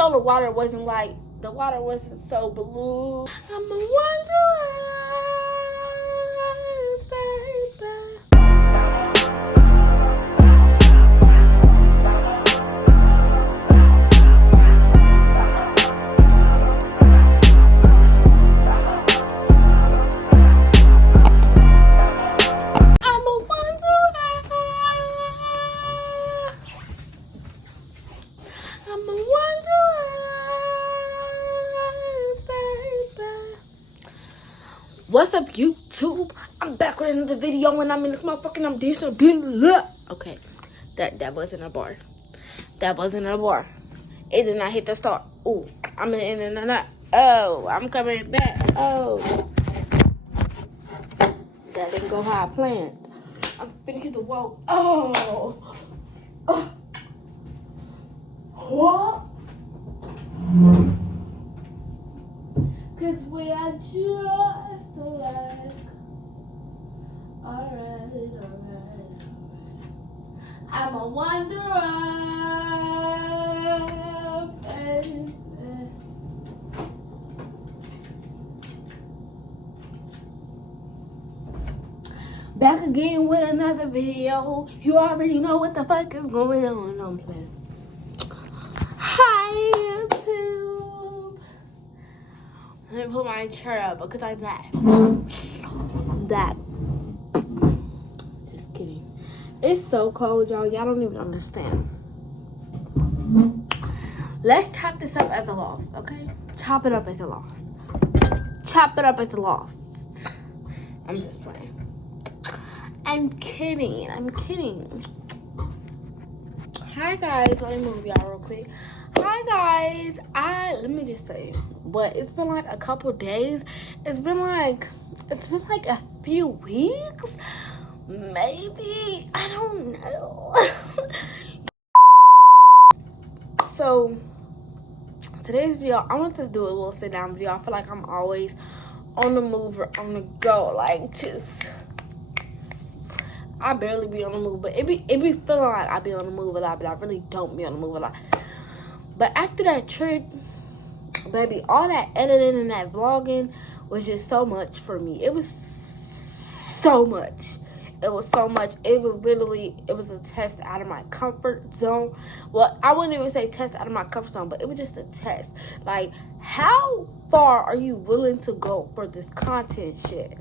though the water wasn't so blue. I'm a wonder, baby. What's up, YouTube? I'm back with another video, and I'm in this motherfucking, I'm dancing. Okay, that wasn't a bar. That wasn't a bar. It did not hit the start. Ooh, I'm in and not. Oh, I'm coming back. Oh, that didn't go how I planned. I'm finna hit the wall. Oh, what? Cause we are just alike. Alright. I'm a wanderer, baby. Back again with another video. You already know what the fuck is going on. I'm playing. Hi, YouTube. Let me put my chair up because I'm that. Just kidding. It's so cold, y'all. Y'all don't even understand. Let's chop this up as a loss, okay? Chop it up as a loss. Chop it up as a loss. I'm just playing. I'm kidding. Hi, guys. Let me move y'all real quick. Hi guys, let me just say, but it's been like a couple days. It's been like a few weeks, maybe. I don't know. So today's video, I want to do a little sit down video. I feel like I'm always on the move or on the go, like just. I barely be on the move, but it be feeling like I be on the move a lot, but I really don't be on the move a lot. But after that trip, baby, all that editing and that vlogging was just so much for me. It was so much. It was so much. It was literally, it was a test out of my comfort zone. Well, I wouldn't even say test out of my comfort zone, but it was just a test. Like, how far are you willing to go for this content shit?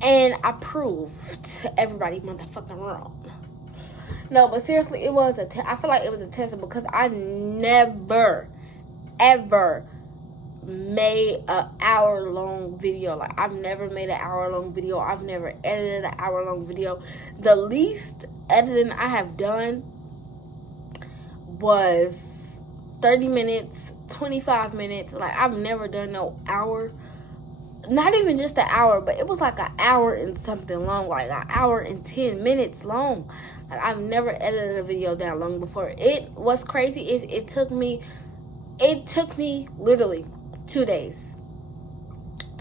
And I proved to everybody motherfucking wrong. No, but seriously, it was I feel like it was a test because I never, ever made an hour-long video. Like, I've never made an hour-long video. I've never edited an hour-long video. The least editing I have done was 30 minutes, 25 minutes. Like, I've never done no hour. Not even just an hour, but it was like an hour and something long. Like, an hour and 10 minutes long. Like, I've never edited a video that long before. What's crazy is it took me literally 2 days.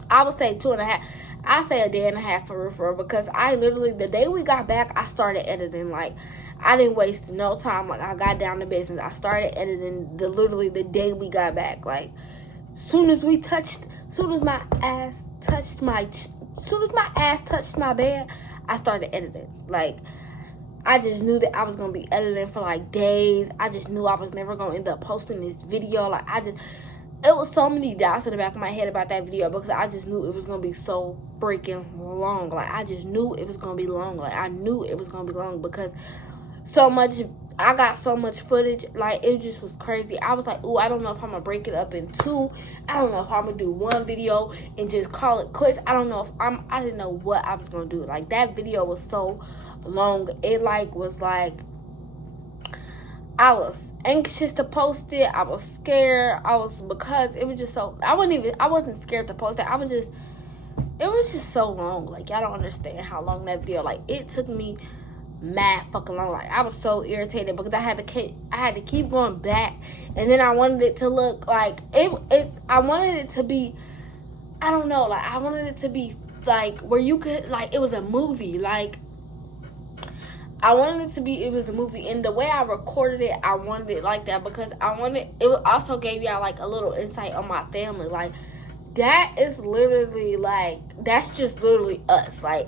I would say 2.5. I say a day and a half for real, because I literally, the day we got back, I started editing. Like, I didn't waste no time. Like, I got down to business. I started editing literally the day we got back. Like, soon as my ass touched my bed, I started editing. Like, I just knew that I was going to be editing for like days. I just knew I was never going to end up posting this video. Like, it was so many doubts in the back of my head about that video because I just knew it was going to be so freaking long. Like, I just knew it was going to be long. Like, I knew it was going to be long because I got so much footage. Like, it just was crazy. I was like, ooh, I don't know if I'm going to break it up in two. I don't know if I'm going to do one video and just call it quits. I don't know if I didn't know what I was going to do. Like, that video was so long. It was like I was anxious to post it. I was scared. Because it was just so, I wasn't scared to post it. It was just so long. Like, y'all don't understand how long that video, like, it took me mad fucking long. Like, I was so irritated because I had to keep going back, and then I wanted it to look like I wanted it to be, I don't know, like, I wanted it to be like where you could, like, it was a movie. Like, I wanted it to be, it was a movie, and the way I recorded it, I wanted it like that because I wanted, it also gave y'all like a little insight on my family. Like, that is literally like, that's just literally us. Like,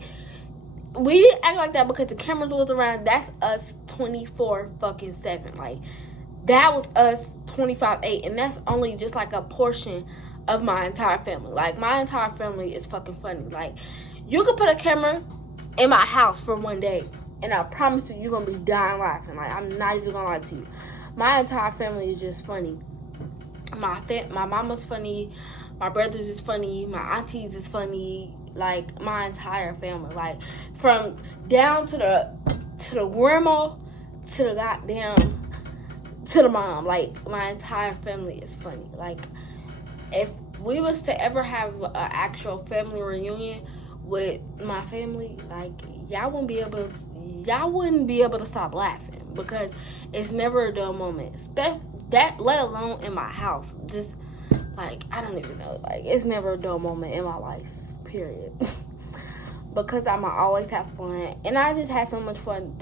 we didn't act like that because the cameras was around. That's us 24/7. Like, that was us 25/8, and that's only just like a portion of my entire family. Like, my entire family is fucking funny. Like, you could put a camera in my house for one day, and I promise you, you're going to be dying laughing. Like, I'm not even going to lie to you. My entire family is just funny. My mama's funny. My brothers is funny. My aunties is funny. Like, my entire family. Like, from down to the grandma to the goddamn, to the mom. Like, my entire family is funny. Like, if we was to ever have an actual family reunion with my family, like, y'all wouldn't be able to stop laughing because it's never a dull moment. That, let alone in my house. Just, like, I don't even know. Like, it's never a dull moment in my life, period. Because I'ma always have fun. And I just had so much fun.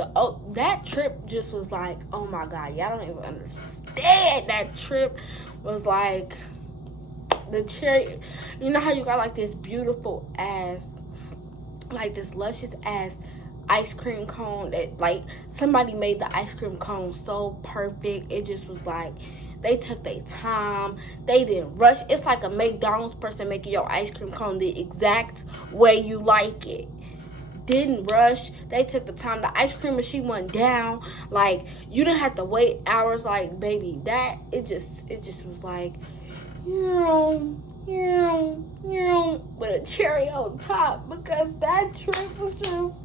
That trip just was like, oh my God, y'all don't even understand. That trip was like the cherry. You know how you got like this beautiful ass, like this luscious ass ice cream cone that, like, somebody made the ice cream cone so perfect. It just was like, they took their time. They didn't rush. It's like a McDonald's person making your ice cream cone the exact way you like it. Didn't rush. They took the time. The ice cream machine went down. Like, you didn't have to wait hours. Like, baby, that, it just was like, with a cherry on top, because that trip was just,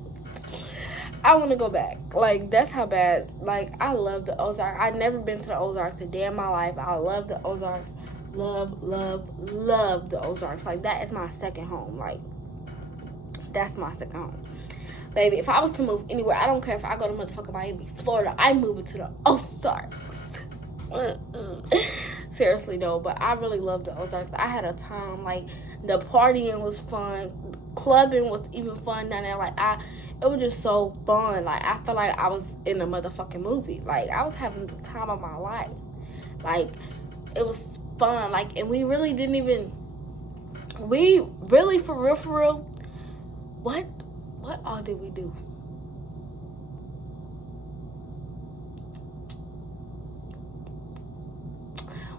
I want to go back. Like, that's how bad. Like, I love the Ozarks. I've never been to the Ozarks a day in my life. I love the Ozarks. Love the Ozarks. Like, that is my second home. Like, that's my second home. Baby, if I was to move anywhere, I don't care if I go to motherfucking Miami, Florida, I'm moving to the Ozarks. Seriously, though. But I really love the Ozarks. I had a time. Like, the partying was fun. Clubbing was even fun down there. Like, it was just so fun. Like, I felt like I was in a motherfucking movie. Like, I was having the time of my life. Like, it was fun. Like, and we really, for real, what all did we do?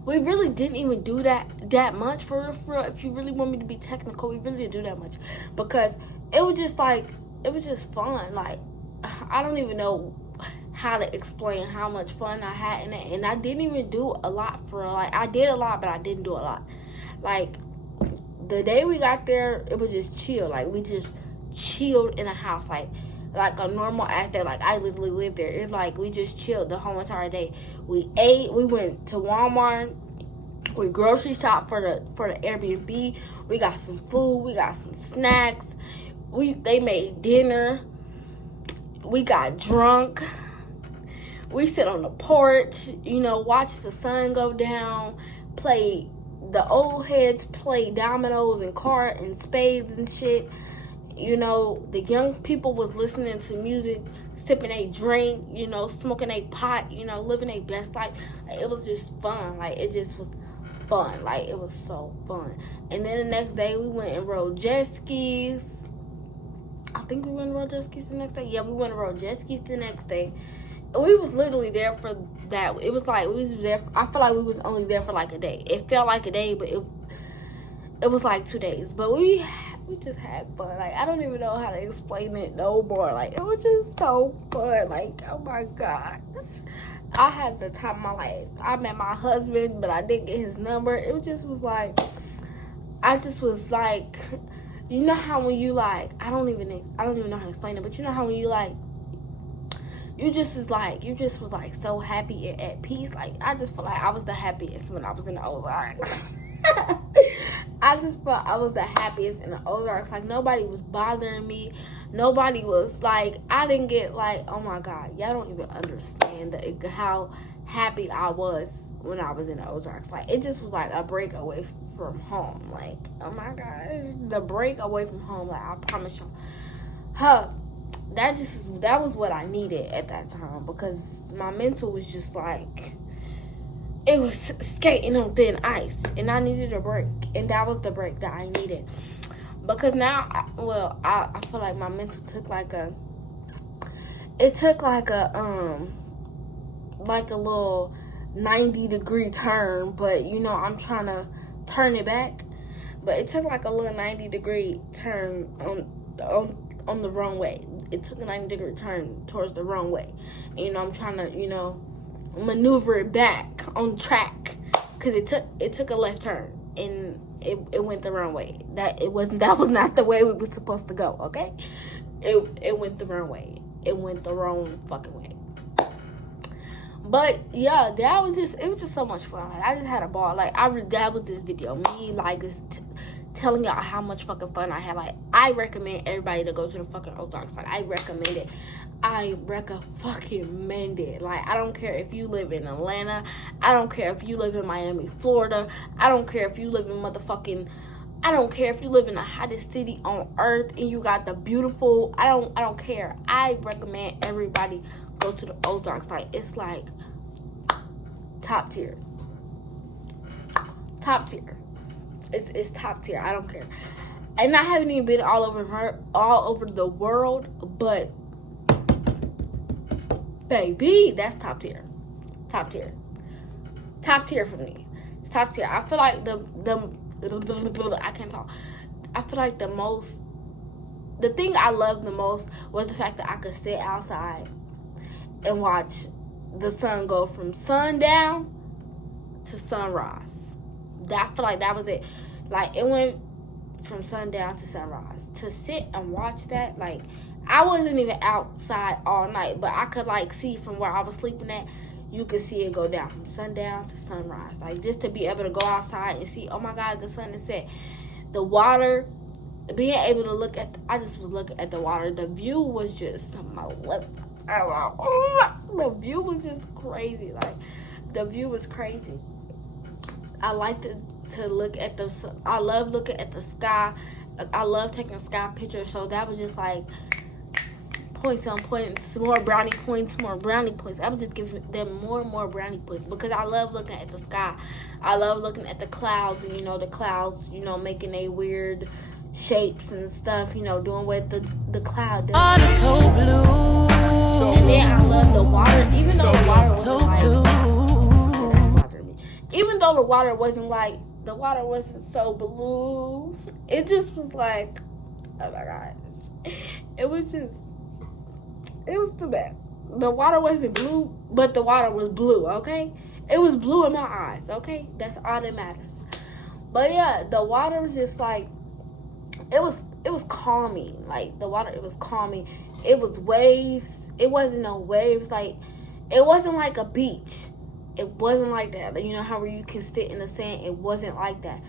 We really didn't even do that much, for real. If you really want me to be technical, we really didn't do that much. Because it was just like, it was just fun. Like, I don't even know how to explain how much fun I had in it. And I didn't even do a lot, for real. Like, I did a lot, but I didn't do a lot. Like, the day we got there, it was just chill. Like, we just chilled in a house. Like a normal ass day. Like, I literally lived there. It's like, we just chilled the whole entire day. We ate. We went to Walmart. We grocery shopped for the Airbnb. We got some food. We got some snacks. They made dinner. We got drunk. We sit on the porch, watch the sun go down. The old heads play dominoes and cards and spades and shit. The young people was listening to music, sipping a drink, smoking a pot, living a best life. Like, it was just fun. Like, it just was fun. Like, it was so fun. And then the next day, we went and rode jet skis. I think we went and rode jet skis the next day. Yeah, we went and rode jet skis the next day. And we was literally there for that. It was like, we was there. I feel like we was only there for like a day. It felt like a day, but it was like 2 days. But we just had fun. Like, I don't even know how to explain it no more. Like, it was just so fun. Like, oh my gosh. I had the time of my life. I met my husband, but I didn't get his number. It just was like, I just was like, you know how when you like, I don't even know how to explain it, but you know how when you like, you just was like so happy and at peace. Like, I just felt like I was the happiest when I was in the Ozarks. I just felt I was the happiest in the Ozarks. Like, nobody was bothering me. Nobody was like, I didn't get like, oh my God, y'all don't even understand how happy I was when I was in the Ozarks. Like, it just was like a break away from home. Like, oh my God, the break away from home. Like, I promise you. that was what I needed at that time, because my mental was just like, it was skating on thin ice, and I needed a break, and that was the break that I needed. Because now, I feel like my mental took like a little 90-degree turn, but you know, I'm trying to turn it back. But it took like a little 90-degree turn on the wrong way. It took a 90-degree turn towards the wrong way. And, you know, I'm trying to, you know, maneuver it back on track, because it took a left turn, and it went the wrong way. That was not the way we were supposed to go. Okay, it went the wrong way. It went the wrong fucking way. But yeah, it was just so much fun. Like, I just had a ball. Like, that was this video, me like this telling y'all how much fucking fun I had. Like, I recommend everybody to go to the fucking Ozarks. Like, I recommend it. I recommend it. Like, I don't care if you live in Atlanta. I don't care if you live in Miami, Florida. I don't care if you live in I don't care if you live in the hottest city on earth and you got the beautiful. I don't care. I recommend everybody go to the Ozarks. Like, it's like top tier. Top tier. It's top tier. I don't care. And I haven't even been all over the world, but baby, that's top tier. Top tier. Top tier for me. It's top tier. I feel like I can't talk. I feel like the thing I loved the most was the fact that I could sit outside and watch the sun go from sundown to sunrise. I feel like that was it. Like, it went from sundown to sunrise. To sit and watch that, like, I wasn't even outside all night, but I could, like, see from where I was sleeping at, you could see it go down from sundown to sunrise. Like, just to be able to go outside and see, oh my God, the sun is set. The water, being able to look at, I just was looking at the water. The view was just, the view was just crazy. Like, the view was crazy. I like to look at I love looking at the sky. I love taking sky pictures. So that was just like points on points, more brownie points. I was just giving them more and more brownie points, because I love looking at the sky. I love looking at the clouds, and, you know, the clouds, you know, making a weird shapes and stuff, you know, doing what the cloud does. Oh, so blue. And then I love the water, even though the water wasn't even though the water wasn't so blue, it just was like, oh my God, it was the best. The water wasn't blue, but the water was blue. Okay, it was blue in my eyes. Okay, that's all that matters. But yeah, the water was just like, it was calming. Like, the water, it was calming. It was waves. It wasn't no waves. Like, it wasn't like a beach. It wasn't like that. You know how you can sit in the sand? It wasn't like that.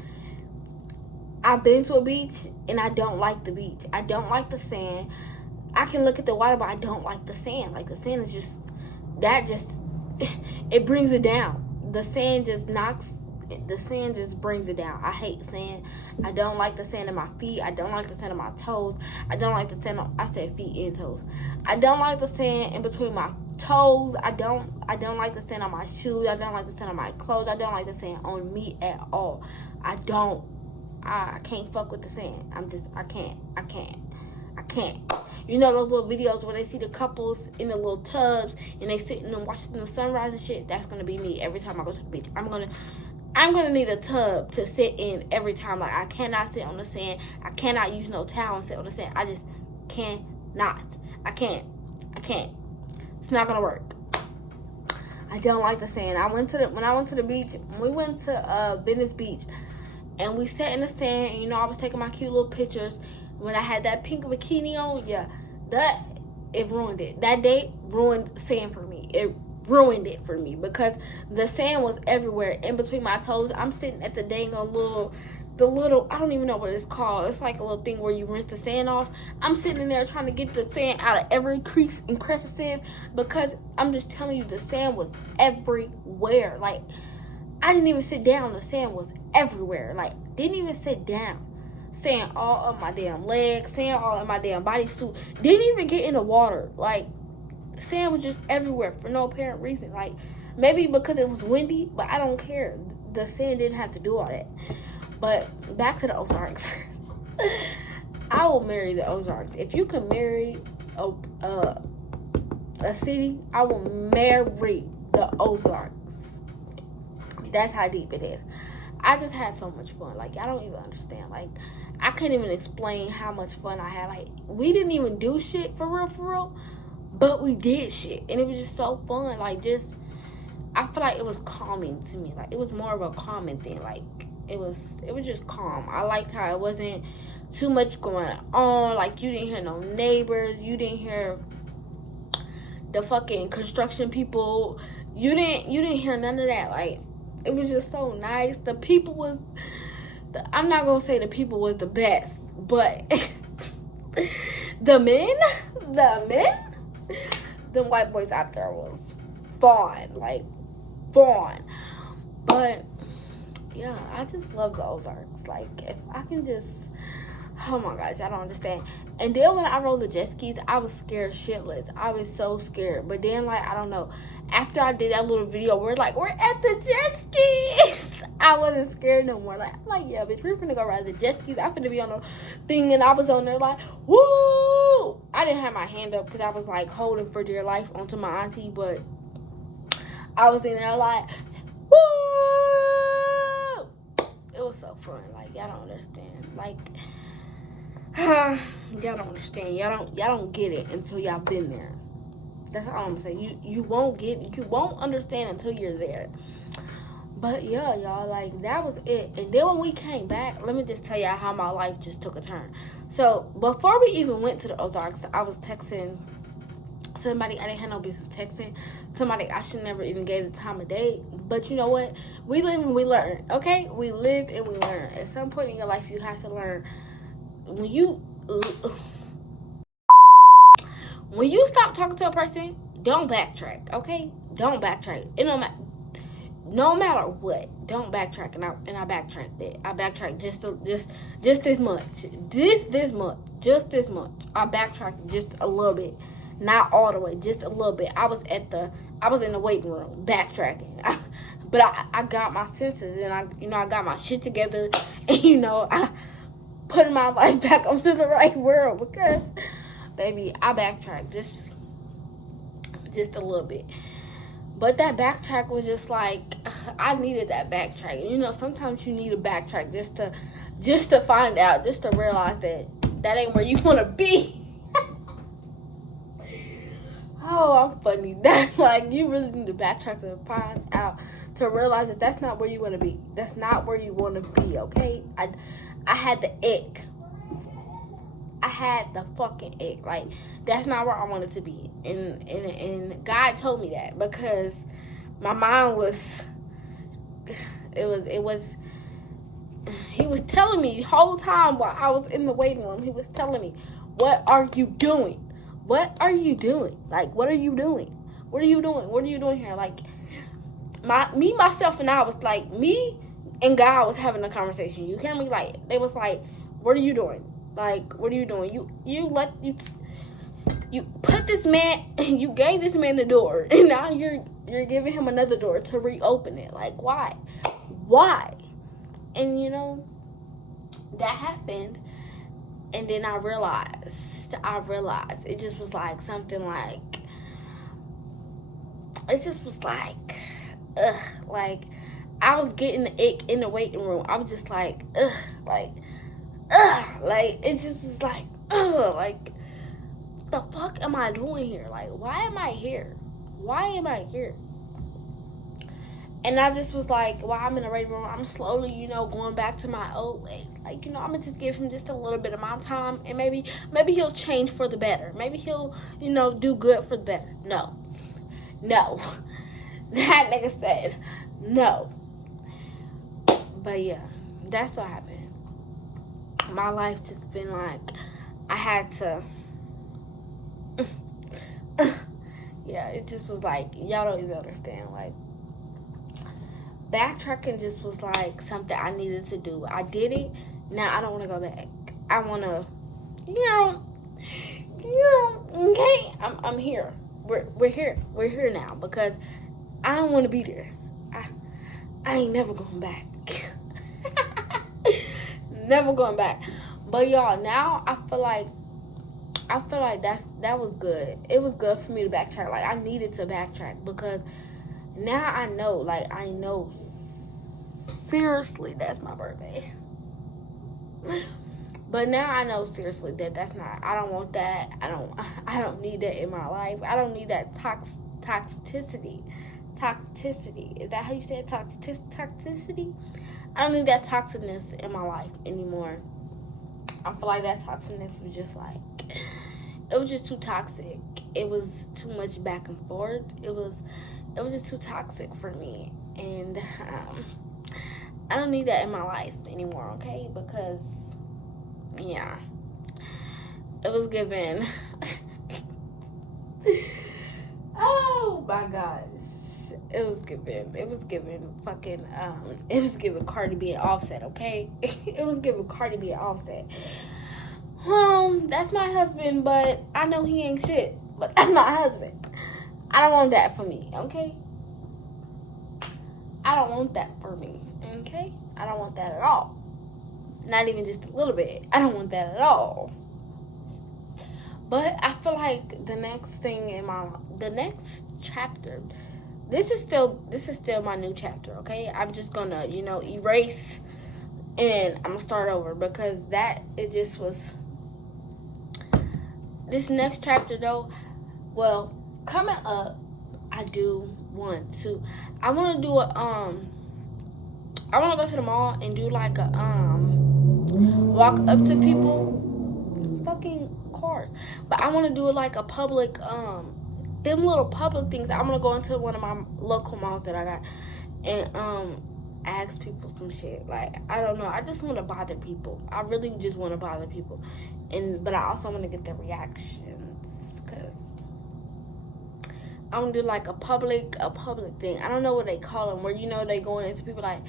I've been to a beach, and I don't like the beach. I don't like the sand. I can look at the water, but I don't like the sand. Like, the sand is just, it brings it down. The sand just brings it down. I hate sand. I don't like the sand in my feet. I don't like the sand on my toes. I don't like the sand on, I said feet and toes. I don't like the sand in between my toes. I don't like the sand on my shoes. I don't like the sand on my clothes. I don't like the sand on me at all. I can't fuck with the sand. I can't. You know those little videos where they see the couples in the little tubs and they sitting and watching the sunrise and shit? That's gonna be me every time I go to the beach. I'm gonna need a tub to sit in every time. Like, I cannot sit on the sand. I cannot use no towel and sit on the sand. I just cannot. I can't. It's not gonna work. I don't like the sand. When I went to the beach, we went to Venice Beach, and we sat in the sand, and, you know, I was taking my cute little pictures. When I had that pink bikini on, yeah, it ruined it. That day ruined sand for me. It ruined it for me, because the sand was everywhere in between my toes. I'm sitting at the dang little, I don't even know what it's called. It's like a little thing where you rinse the sand off. I'm sitting in there trying to get the sand out of every crease and crevice, because I'm just telling you, the sand was everywhere. Like, I didn't even sit down. The sand was everywhere. Like, didn't even sit down. sand all up my damn legs, sand all in my damn bodysuit. Didn't even get in the water. Like, sand was just everywhere for no apparent reason. Like, maybe because it was windy, but I don't care. The sand didn't have to do all that. But back to the Ozarks. I will marry the Ozarks. If you can marry a city, I will marry the Ozarks. That's how deep it is. I just had so much fun. Like, I don't even understand. Like, I can't even explain how much fun I had. Like, we didn't even do shit for real, but we did shit, and it was just so fun. Like, just, I feel like it was calming to me. Like, it was more of a calming thing. Like, it was just calm. I liked how it wasn't too much going on. Like, you didn't hear no neighbors. You didn't hear the fucking construction people. You didn't hear none of that. Like, it was just so nice. The people was, I'm not gonna say the people was the best, but the men, them white boys out there was fun, like fun. But yeah, I just love the Ozarks. Like, if I can just, oh my gosh, I don't understand. And then when I rode the jet skis, I was scared shitless. I was so scared. But then, like, I don't know, after I did that little video, we're at the jet skis. I wasn't scared no more. Like, I'm like, yeah, bitch, we're finna go ride the jet skis. I'm finna be on the thing, and I was on there like, woo! I didn't have my hand up because I was like holding for dear life onto my auntie, but I was in there like, woo! It was so fun. Like, y'all don't understand. Like, y'all don't understand. Y'all don't get it until y'all been there. That's all I'm saying. You won't understand until you're there. But yeah, y'all, like, that was it. And then when we came back, let me just tell y'all how my life just took a turn. So before we even went to the Ozarks, I was texting somebody I didn't have no business texting. Somebody I should never even gave the time of day. But you know what? We live and we learn. Okay? We lived and we learn. At some point in your life, you have to learn. When you stop talking to a person, don't backtrack, okay? Don't backtrack. It no matter what, don't backtrack. And I backtracked it. I backtracked just this much. This much. Just this much. I backtracked just a little bit. Not all the way, just a little bit. I was in the waiting room backtracking. But I got my senses, and I got my shit together, and I put my life back onto the right world, because baby, I backtracked just a little bit. But that backtrack was just like, I needed that backtrack. Sometimes you need a backtrack just to find out, just to realize that ain't where you want to be. Oh, I'm funny. That's like, you really need to backtrack to find out, to realize that that's not where you want to be. That's not where you want to be, okay? I had the ick. I had the fucking ick. Like, that's not where I wanted to be. And God told me that, because my mind was, he was telling me the whole time while I was in the waiting room, he was telling me, what are you doing? What are you doing? Like, what are you doing? What are you doing? What are you doing here? Like, myself, and I was like, me and God was having a conversation. You hear me? Like, they was like, what are you doing? Like, what are you doing? You put this man, you gave this man the door, and now you're giving him another door to reopen it. Like, why? And that happened, and then I realized it just was like something like, it just was like, ugh, like, I was getting the ick in the waiting room. I was just like, ugh, like, it just was like, ugh, like, the fuck am I doing here? Like, why am I here? And I just was like, while I'm in the waiting room, I'm slowly, going back to my old way. Like, I'm going to just give him just a little bit of my time, and maybe he'll change for the better. Maybe he'll, do good for the better. No. That nigga said no. But yeah, that's what happened. My life just been like, I had to, yeah, it just was like, y'all don't even understand. Like, backtracking just was like something I needed to do. I did it, Now I don't want to go back. I want to, okay. I'm here. We're here. We're here now because I don't want to be there. I ain't never going back. Never going back. But y'all, now I feel like that was good. It was good for me to backtrack. Like, I needed to backtrack because now I know. Like, I know. Seriously, that's my birthday. But now I know seriously that's not. I don't want that. I don't need that in my life. I don't need that toxicity. Toxicity. Is that how you say it? Toxicity? I don't need that toxicness in my life anymore. I feel like that toxicness was just like, it was just too toxic. It was too much back and forth. It was just too toxic for me. And I don't need that in my life anymore, okay? Because, yeah, it was given. Oh my gosh. It was given fucking, it was given Cardi B and Offset, okay? It was given Cardi B and Offset. That's my husband, but I know he ain't shit. But that's my husband. I don't want that for me, okay? I don't want that for me, okay? I don't want that at all. Not even just a little bit. I don't want that at all. But I feel like the next chapter, this is still my new chapter, okay? I'm just gonna, erase and I'm gonna start over because it just was. This next chapter though, well, coming up, I want to do I want to go to the mall and do like a walk up to people, fucking cars, but I want to do like a public them little public things. I'm gonna go into one of my local malls that I got and ask people some shit. Like, I don't know, I just want to bother people. I really just want to bother people, but I also want to get their reactions because I want to do like a public thing. I don't know what they call them, where they going into people like,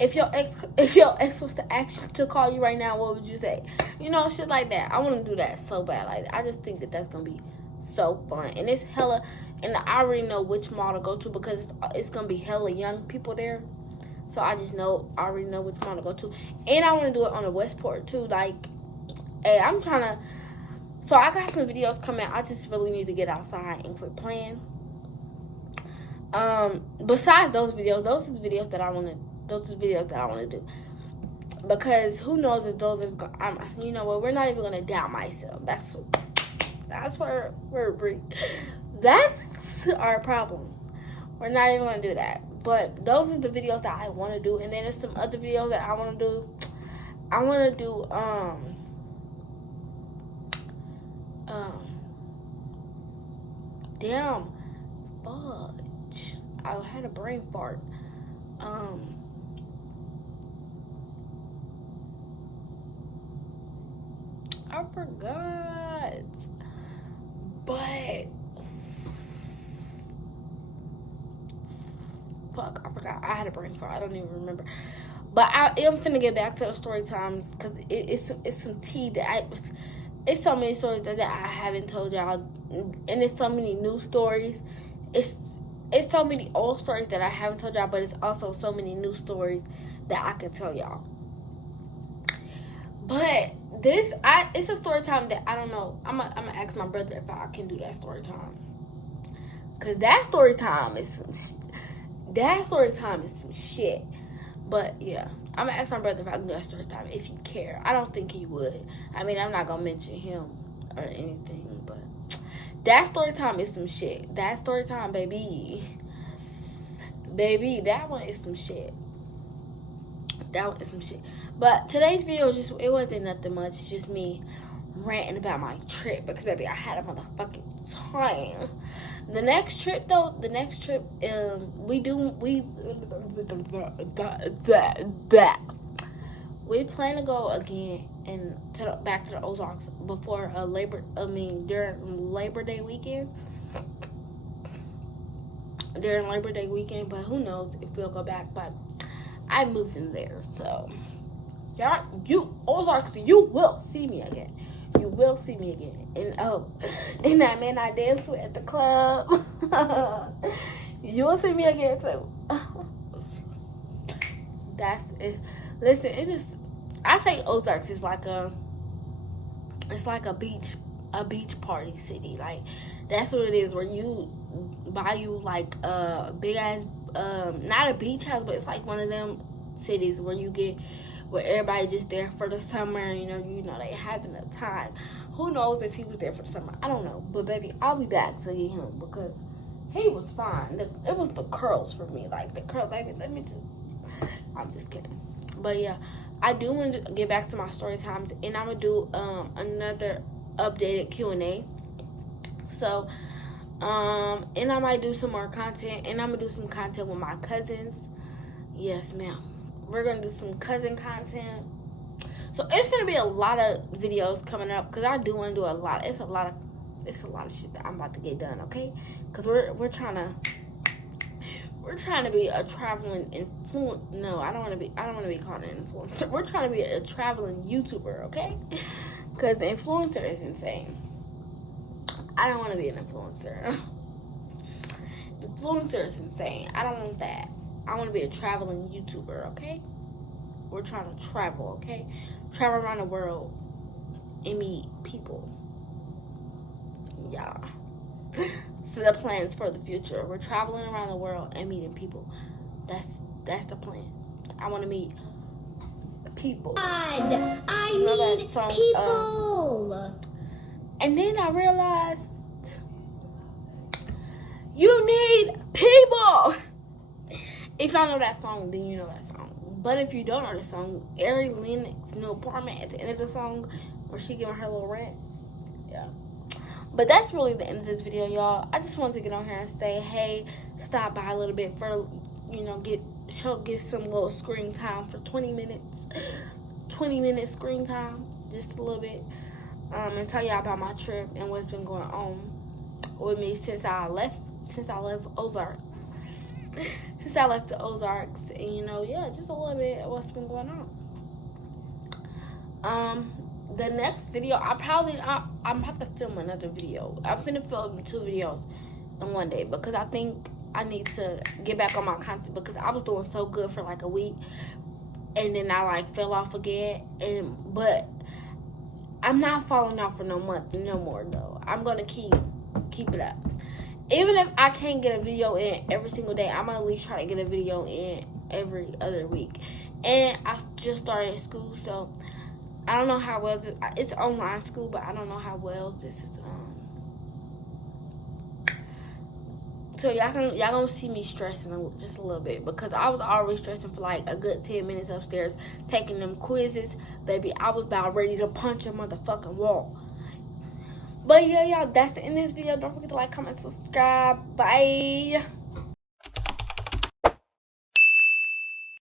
if your ex was to ask to call you right now, what would you say? Shit like that. I want to do that so bad. Like, I just think that's gonna be so fun, and it's hella. And I already know which mall to go to because it's gonna be hella young people there. So I already know which mall to go to, and I want to do it on the Westport too. Like, hey, I'm trying to. So I got some videos coming. I just really need to get outside and quit playing. Besides those videos, those are videos that I want to do. Because who knows if those is going. You know what? We're not even gonna doubt myself. That's where that's our problem. We're not even gonna do that. But those are the videos that I want to do, and then there's some other videos that I want to do. I want to do damn fudge. I had a brain fart. I forgot. But fuck, I forgot. I had a brain fart. I don't even remember. But I am finna get back to the story times because it's some tea that it's so many stories that I haven't told y'all, and it's so many new stories. It's so many old stories that I haven't told y'all, but it's also so many new stories that I can tell y'all. But it's a story time that I don't know. I'm gonna ask my brother if I can do that story time, cause that story time is some shit. But yeah, I'm gonna ask my brother if I can do that story time if he care. I don't think he would. I mean, I'm not gonna mention him or anything, but that story time is some shit. That story time, baby, that one is some shit. But today's video it wasn't nothing much. It's just me ranting about my trip because, baby, I had a motherfucking time. The next trip, we plan to go again and back to the Ozarks before during Labor Day weekend. But who knows if we'll go back. But I'm moving there, so y'all, you Ozarks, you will see me again. You will see me again. And that man I danced with at the club, you will see me again too. That's it. Listen, it's just, I say Ozarks is like it's like a beach party city. Like, that's what it is, where you buy you like a big ass not a beach house, but it's like one of them cities where you get, where everybody just there for the summer. You know they having a time. Who knows if he was there for the summer? I don't know. But baby, I'll be back to get him because he was fine. It was the curls for me. Like the curl, baby. Let me just. I'm just kidding. But yeah, I do want to get back to my story times, and I'm gonna do another updated Q&A. So, and I might do some more content, and I'm gonna do some content with my cousins. Yes, ma'am. We're gonna do some cousin content. So it's gonna be a lot of videos coming up because I do want to do a lot. It's a lot of shit that I'm about to get done. Okay, because we're trying to be a traveling influencer. No, I don't want to be called an influencer. We're trying to be a traveling YouTuber. Okay, because influencer is insane. I don't want to be an influencer. Influencer is insane. I don't want that. I want to be a traveling YouTuber, okay? We're trying to travel, okay? Travel around the world and meet people. Yeah. So the plans for the future. We're traveling around the world and meeting people. That's the plan. I want to meet people. I need people. And then I realized you need people. If y'all know that song, then you know that song. But if you don't know the song, Ari Lennox's new apartment at the end of the song, where she giving her little rant. Yeah. But that's really the end of this video, y'all. I just wanted to get on here and say, hey, stop by a little bit for, get some little screen time for 20 minutes. 20 minutes screen time, just a little bit. And tell y'all about my trip and what's been going on with me since I left Ozarks. Since I left the Ozarks, and just a little bit of what's been going on. The next video, I'm about to film another video. I'm gonna film 2 videos in one day because I think I need to get back on my content because I was doing so good for like a week, and then I like fell off again. But I'm not falling off for no month no more though. I'm gonna keep it up. Even if I can't get a video in every single day, I'm gonna at least try to get a video in every other week. And I just started school, so I don't know how well it's online school, but I don't know how well this is. So y'all gonna see me stressing just a little bit because I was already stressing for like a good 10 minutes upstairs taking them quizzes. Baby, I was about ready to punch a motherfucking wall. But yeah, y'all, that's the end of this video. Don't forget to like, comment, subscribe. Bye.